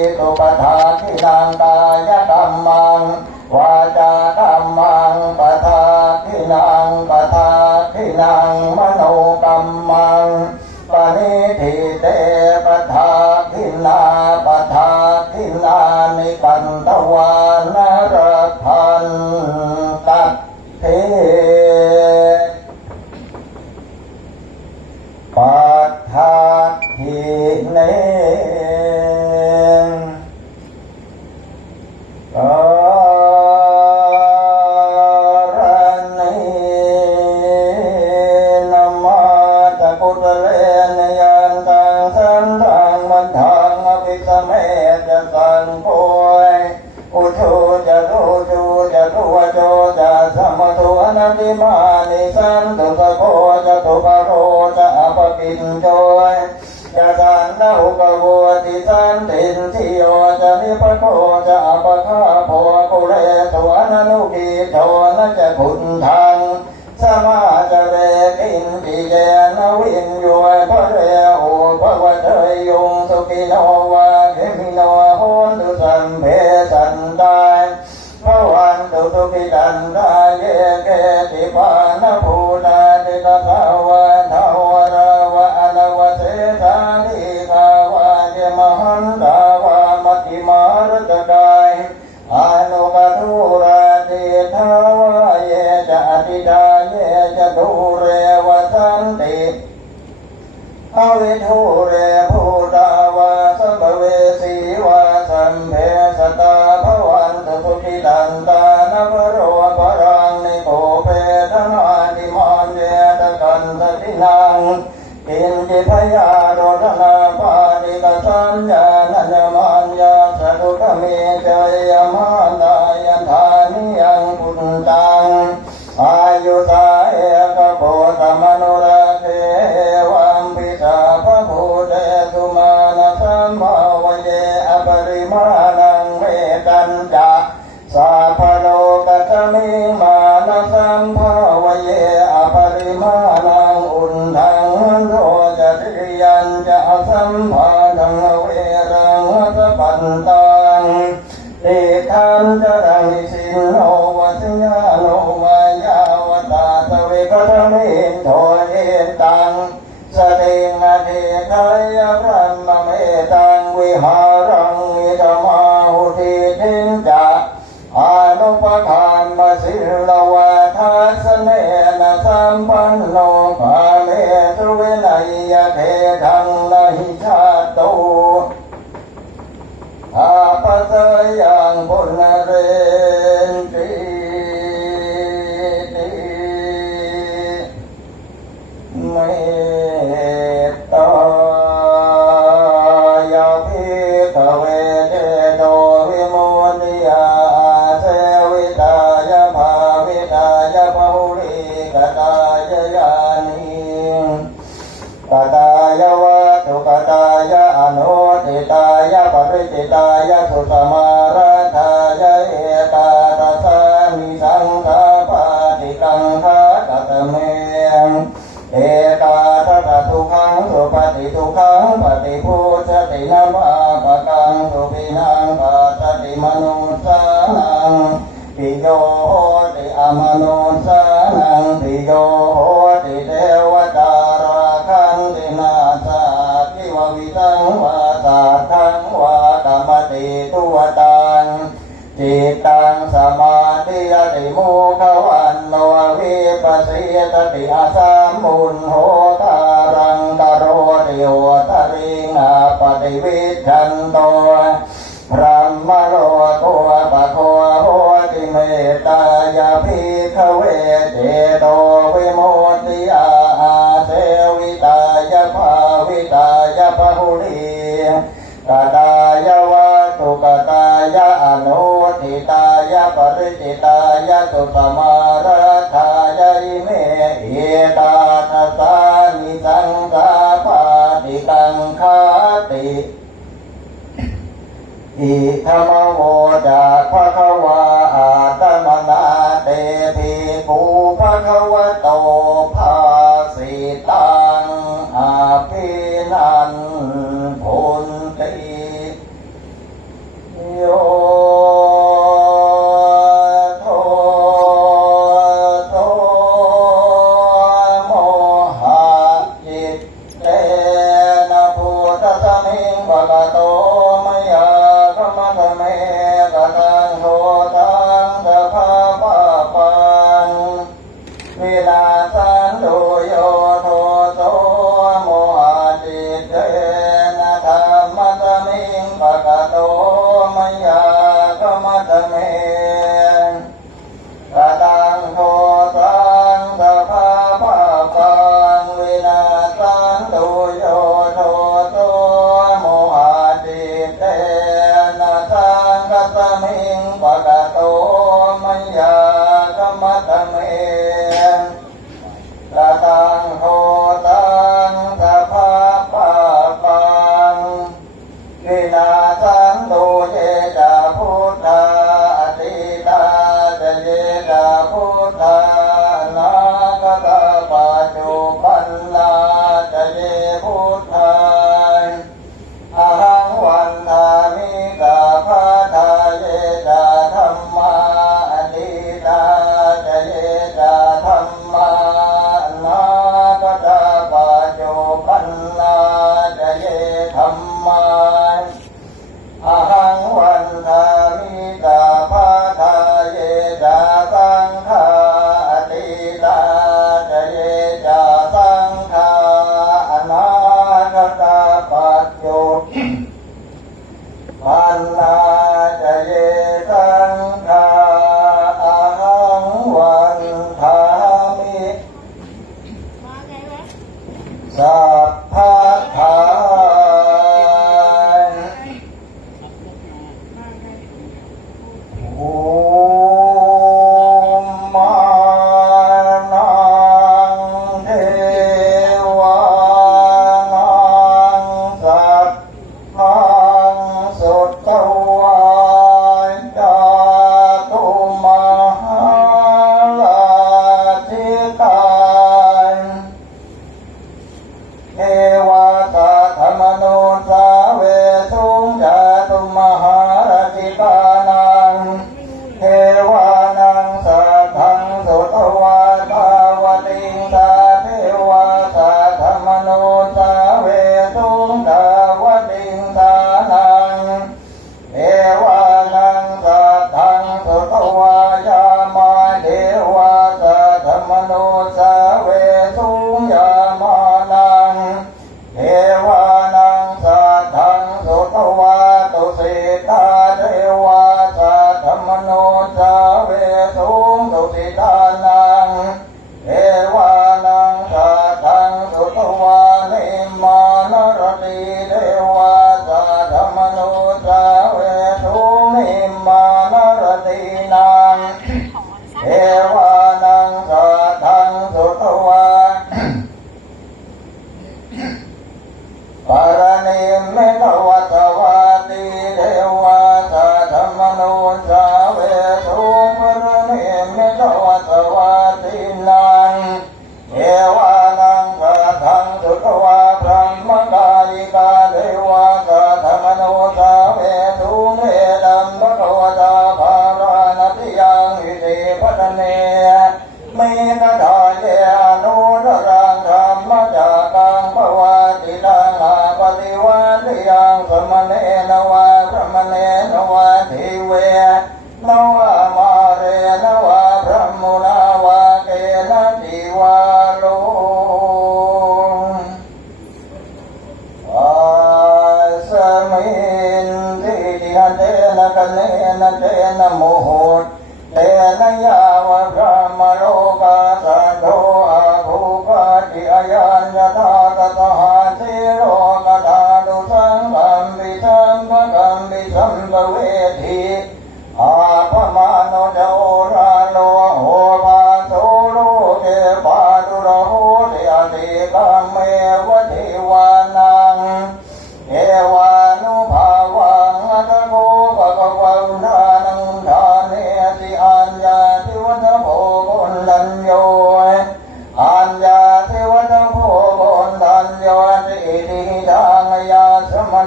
ริตุปทาทินังต ติมานิสันตุสะโคจะตุปโรจะอปปินโจยจะสันนะหุกบวติสันตินทิโยจะนิปะโคจะอปคาโพกุเรสวนานุกีโชนะจะขุนทังสมาจะเรกินติเยนวินโยพระเรโอพระวะเทยยงสุขิโนวะเขมิโนโหนตุสัมเพสันตาย ตุสุขิตันตายเยเกติปานภูตาติตาภาวะทาวราวะอลวะเสสาลิกาวะเจมหันตาวะมัติมารตกายอนุปทุราติทาวะเยจะอธิดาเยจะดูเรวสันติอวิทุเรภูตาวาสัมเวสีวาสัมเพสตาภ วันตุสุขิตันตานภโรปรังนิโกเปทนาติมานเยตกันตตินังกินจิพยาโรธนาปาติกสัญญานัญมันยาสตุขเมจยมานายันทานิยังพุทธังอายุตาเอกโพธมนุราเทวัมปิสาภภูเตสุมาณสัมภาวเยอปริมา สาพโลกัสมิมานะสัมภาวเยอปริมาณังอุนทังโรจติยันจะสัมภา ปัสยังบุญเรนติติเมตตายาภิกเวเทโตวิโมติยาเสวิตายาภาวิตายาภาหุริกตายายานิกตายาวะตุกตายาอนุติตายาปริจิตายาสุส นามาปะกังสุปินังปัสสติมนุสานังปิโยโหติอมนุสานังปิโยโหติเทวตาราคันตินาสาทิววิตังวาตาทังวากรรมติทุวตังจิตตังสมาธิยติโมขวันโนวิปัสสิยตติอาสามุนโห วิชันโตพระมโลโกปะโคโหติเมตายาภิขเวเจโตวิโมติยาอาเสวิตายาภาวิตายาภาหุลีกตายาวะตุกตายะอนุทิตายะปริจิตายะตุสมา อิธรรม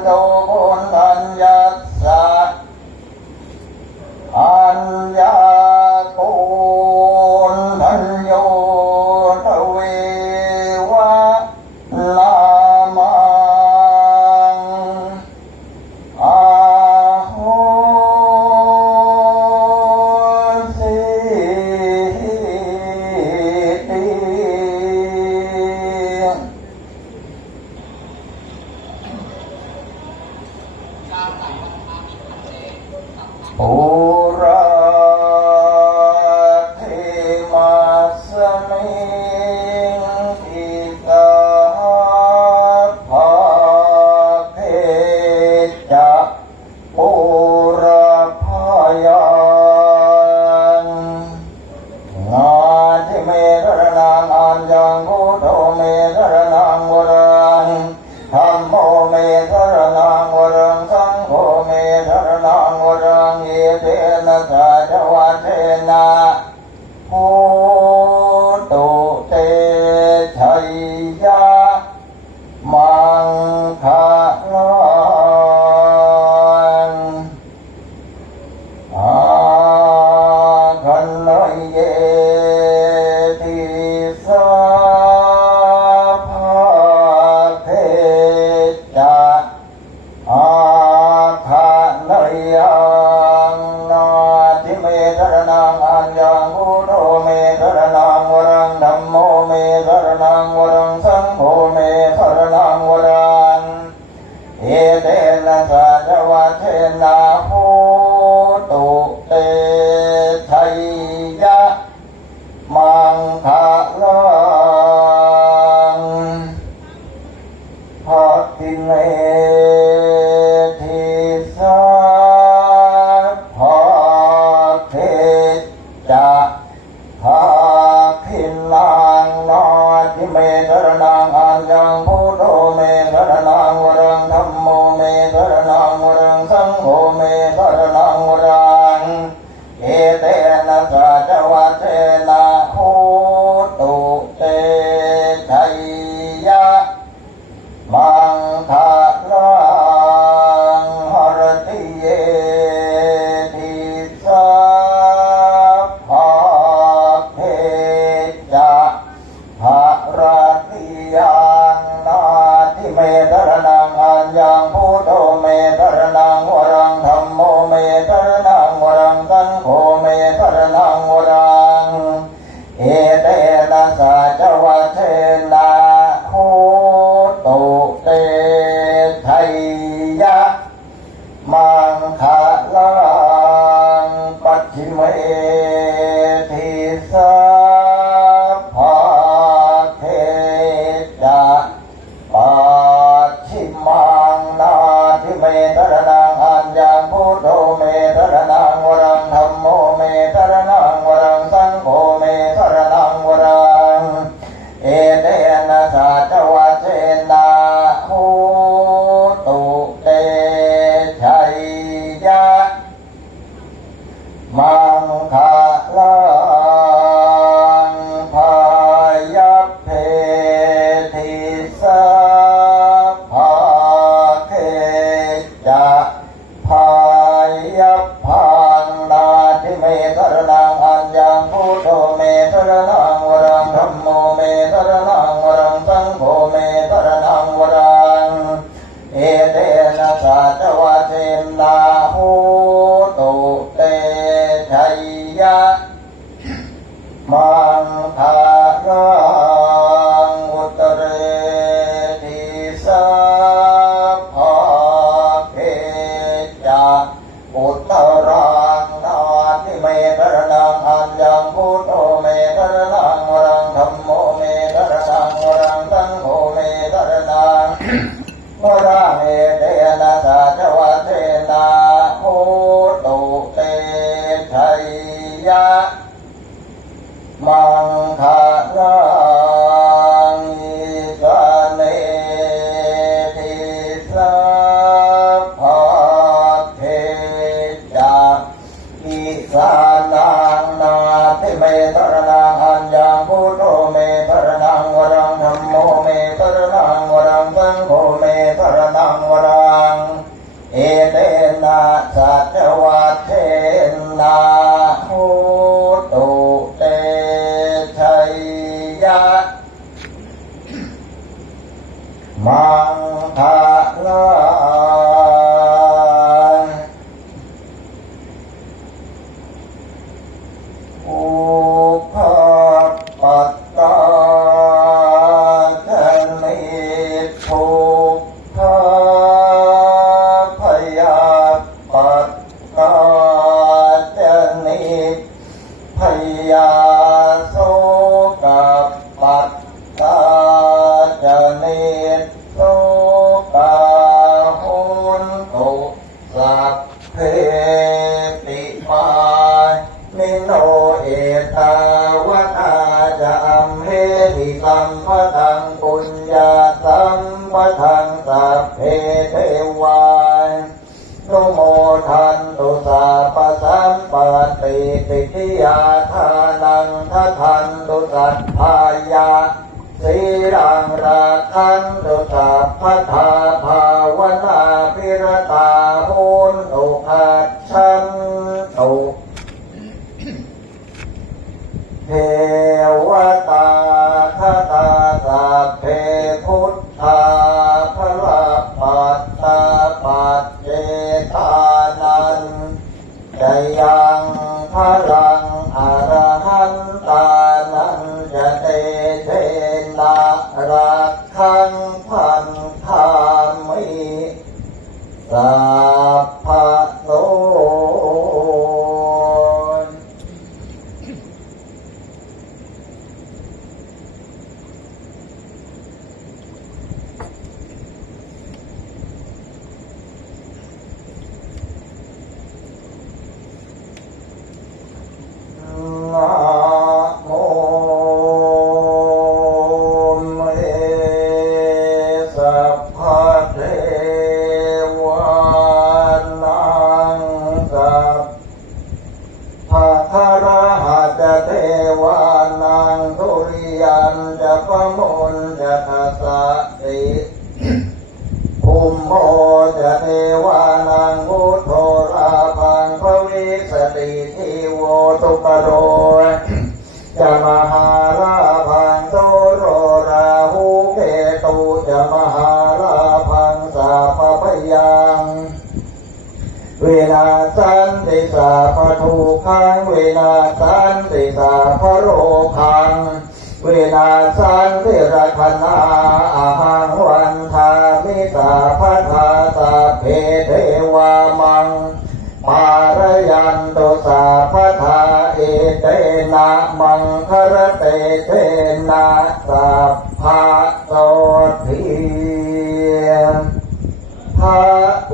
โตกุณัญญา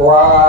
วั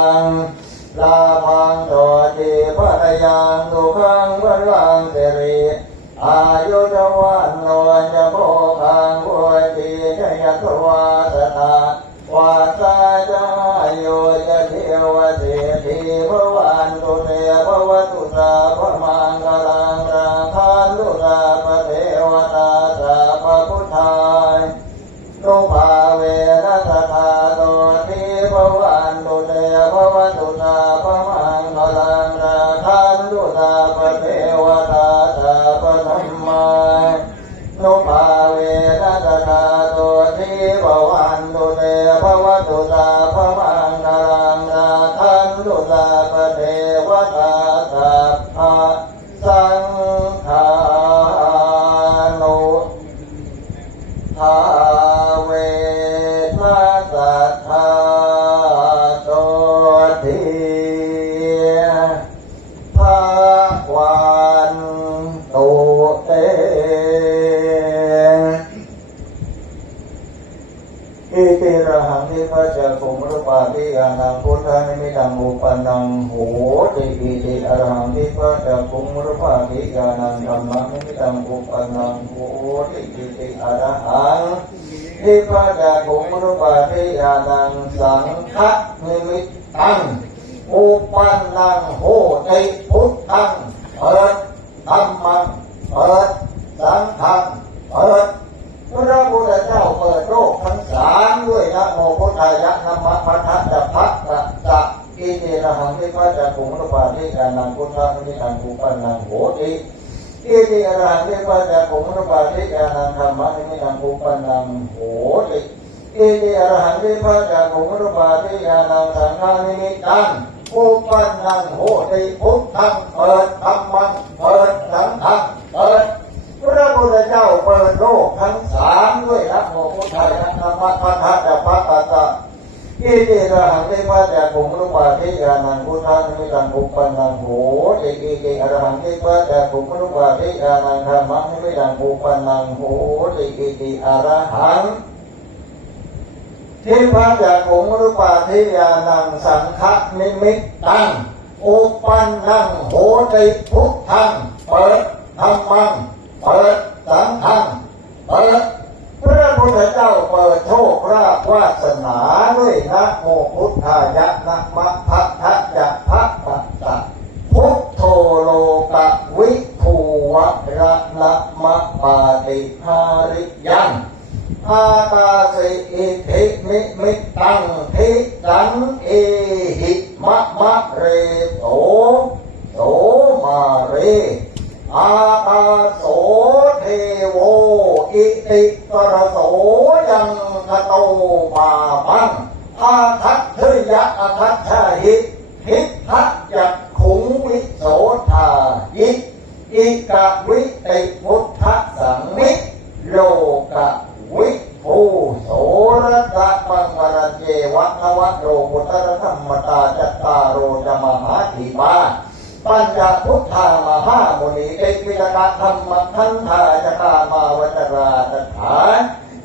ช นังโหติอิติอรหังทิพะจะคุมรุปาทิยานังธรรมะนิมิตังอุปนังโหติอิติอรหังทิพะจะคุมรุปาทิยานังสังฆะนิมิตังอุปนังโหติพุทธังเปิดธรรมังเปิดสังฆังเปิดพระพุทธเจ้าเปิดโลกทั้งสามด้วยนะโมพุทธายะนัมมะพัทธะพักตะ จะอิติระหังทิพะจะกุมรุปาทิกานังพุทธะนิทังกุปันนังโหติอิติระหังทิพะจะกุมรุปาทิกานังธรรมะนิทังกุปันนังโหติอิติระหังทิพะจะกุมรุปาทิกานังสังฆานิมิตังกุปันนังโหติพุทธังเปิดธรรมังเปิดสังฆังเปิดพระพุทธเจ้าเปิดโลกทั้งสามด้วยนะโมพุทธายะธรรมะพัทธะจะพัตตะ อิติระหังเทพะจะกุมรุปาทิยานังพุทธังนิตังอุปันังโหติอิติอรหังเทพะจะกุมรุปาทิยานังธรรมะนิตังอุปันังโหติอิติอรหังทิพะจะกุมรุปาทิยานังสังฆนิมิตตังอุปันนังโหติพุทธังเปิดธรรมังเปิดสังฆังเปิด พระพุทธเจ้าเปิดโชคราภวาสนาด้วยนะโมพุทธายะนะมะพัทะจะพะปัตตะพุทโธโลกะวิภูวะระนะมะปาติหาริยังอากาสิอิทิมิมิตังทิสังเอหิมะมะเรโสโสมาเรอากาโส ติกระโสยังคโตมามังอาทัตเทยะอาทัตชาหิทิทัตจักขุงวิโสทายิอิกะวิติพุทธสังมิโลกะวิภูโสรตะปังวรเจวะนวะโรพุทธธรรมตาจัตตาโรจมหาธีมา ปัญจพุทธามหามนีเอกวิจกะธรรมทันทาจกามาวจราตถา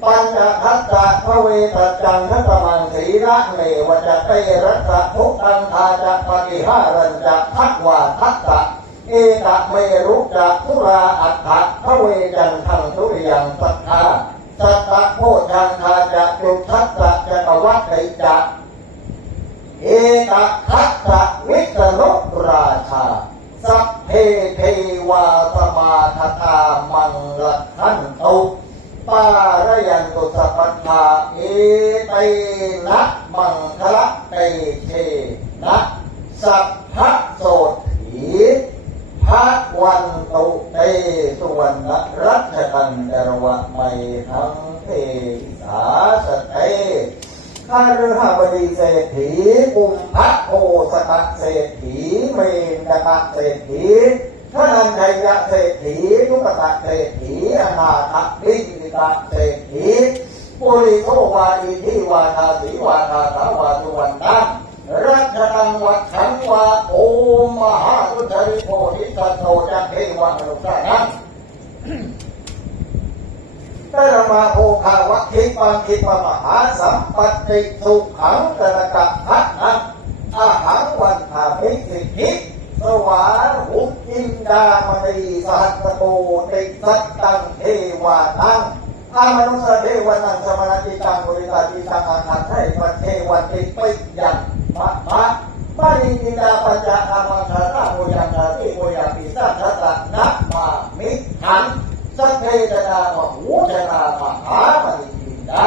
ปัญจคัตตะพระเวทจังทัตมังสีระเมวจะเตรัสสะทุตังทาจะปฏิหารัญจะทักวาทัตตะเอกะเมรุจะทุราอัฏฐะพระเวจันทังทุริยังสัทธาสัตตะโพชังทาจะจุทัตตะจะกวัตติจะเอกทัตตะวิกนุราชา สัพเพเทวาสมาทตามังลัทันตุปารยันตุสัพพทาเอเตนะมังคละเตเทนะสัพพะโสถีพระวันตุเตสุวรรณรัชกันดรวะไมทังเทสาสเต ข้าฤหบดีเศรษฐีกุมพระโอสตะเศรษฐีเมนดกะเศรษฐีพระนันชัยยะเศรษฐีทุกตะเศรษฐีอนาถบิณิตะเศรษฐีปุริโสวาอิทิวาทาสีวาทาสาวาสุวรรณังรั สัตโตจักเทวังโลกานะตระมาโภคาวัคคิปังคิปะมหาสัม ปติสุขังตระกะพัฒนัอาหังวันทามิสิทธิสวาหุอินดามณีสัตตโกติสัตตังเทวานังอามนุสเทวนังสมณติตังบริตาติตังอาคันให้ปัจเทวันติปิยันมะมะปรินิดาปัญจอามังคาราโมยังคาติโมยังปิสัทธะนะมามิหังสัพเพตนาหูชนามหามณิจินดา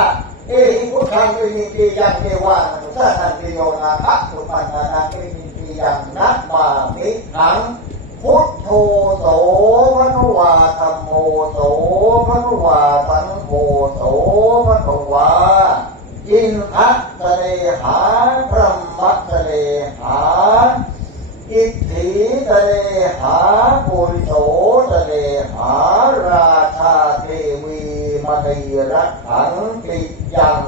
เอหิพุ ทังวินิติยังเทวานุสันันติโยนาคะสุปันนานังวินิติยังนะมามิหังพุทโธโสพระวาธรรมโมโสพระวาสังโฆโสพระวาอินทัสสะเลหาพระมัสสะเลหาอิทธิสะเลหาปุริโสสะเลหาราชาเทวีมณีรักขังติ ยัง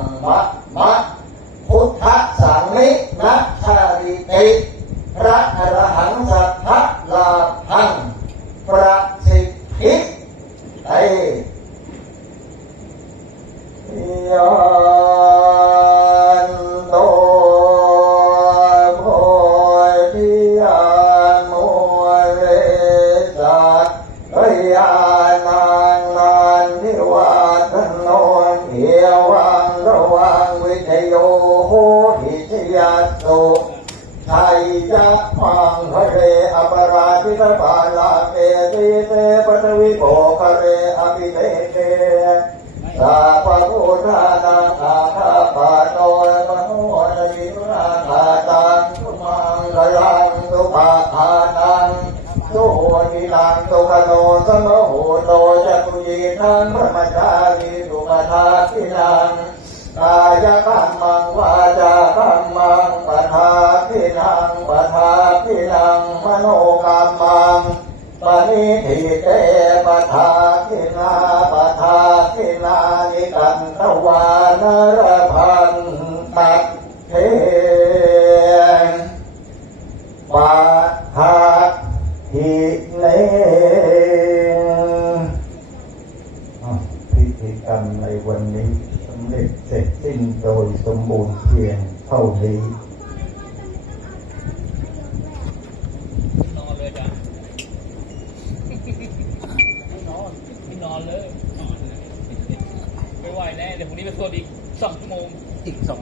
สุขโนสมโหโตจตุยีทังพระมจารีสุขทาทินังกายกรรมังวาจากรรมังปทาพินังปทาพินังมโนกรรมังปณิทิเตปทาพินาปทาพินานิกันตวานรพันตัด ยงเท่านี้นอนเลยไม่นอนไม่นอนเลยไม่ไหวแน่เดี๋ยวพรุ่งนี้ไปสวดอีกสองชั่วโมงอีกสอง